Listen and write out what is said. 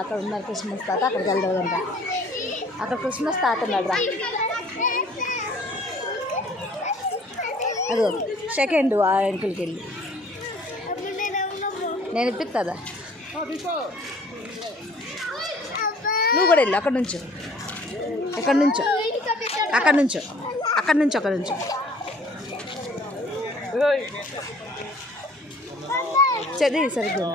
అక్కడ ఉన్నారు క్రిస్మస్ తాత, అక్కడికి వెళ్దాం రా. అక్కడ క్రిస్మస్ తాత ఉన్నాడు రా. అదో సెకండ్ ఆ వెనుకలకి వెళ్ళి నేను ఇప్పిస్తుందా, నువ్వు కూడా వెళ్ళు. అక్కడ నుంచో, ఎక్కడి నుంచో, అక్కడి నుంచో, అక్కడి నుంచో, అక్కడి నుంచో చదివి సరిగ్గా.